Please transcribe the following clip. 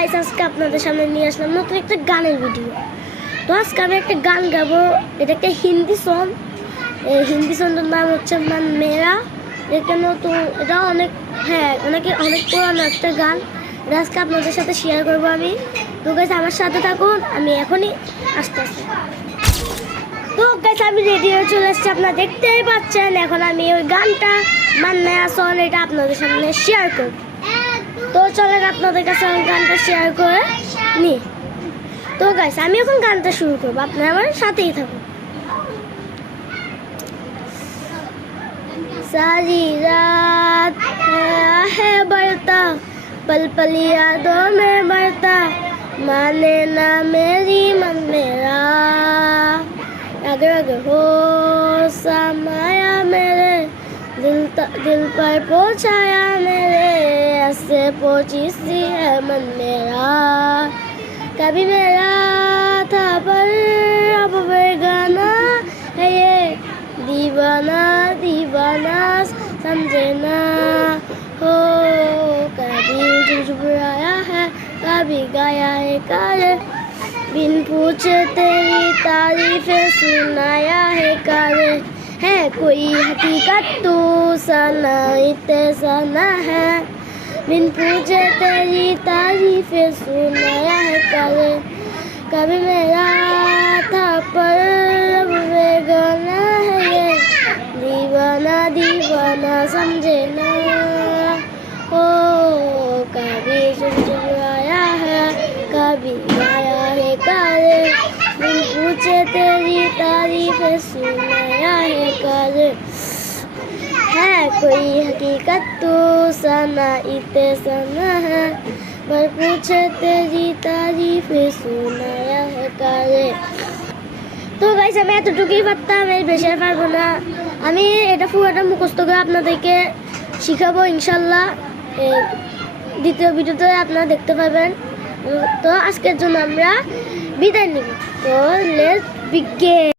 Guys, আজকে আপনাদের সামনে নিয়ে আসলাম নতুন একটা গানের ভিডিও। তো আজকে আমি একটা গান গাবো। এটা একটা হিন্দি সং। এই হিন্দি সংটার নাম হচ্ছে মান মেরা। এটা নতুন, এটা অনেক অনেক পুরানো একটা গান। এটা আজকে আপনাদের সাথে শেয়ার করবো আমি। তো গাইস আমার সাথে থাকুন, আমি এখনই আসতেছি। তো গাইস আমি রেডি হয়ে চলে এসেছি, আপনারা দেখতেই পাচ্ছেন। এখন আমি ওই গানটা মান মেরা সং এটা আপনাদের সামনে শেয়ার করব। তো চলেন আপনাদের কাছে আমি গানটা শেয়ার করে নি। তো গাইস আমি এখন গানটা শুরু করবো, আপনারা আমার সাথেই থাকুন। सारी रात है बढ़ता, पल पल यादों में मरता, माने ना मेरी मन मेरा। अगर अगर हो समाया मेरे दिल पर पहुंचाया मेरे, ऐसे पहुंची सी है मन मेरा। कभी मेरा था पर अब बेगाना है ये, दीवाना दीवाना समझे ना हो। कभी झुझुराया है, कभी गाया है कार, बिन पूछे तेरी तारीफें सुनाया है कार। है कोई हकीकत तू सना इतना ना है, बिन पूछे तेरी तारीफें सुनाया है कार। कभी मेरा था पर अब बेगाना है ये, दीवाना दीवाना समझे ना हो। कभी झुझुराया है, कभी गाया है कार, बिन पूछे तेरी तारीफें सुनाया है कार। है कोई हकीकत तो सना इते सना है, पर पूछे तेरी तारीफें सुनाया है कार। তো গাইস আমি এতটুকুই পারতাম, এর বেশি পারবো না। আমি এটা পুরোটা মুখস্থ করে আপনাদেরকে শিখাবো ইনশাল্লাহ। দ্বিতীয় ভিডিওতে আপনারা দেখতে পাবেন। তো আজকের জন্য আমরা বিদায় নিব। তো লেটস বিগিন।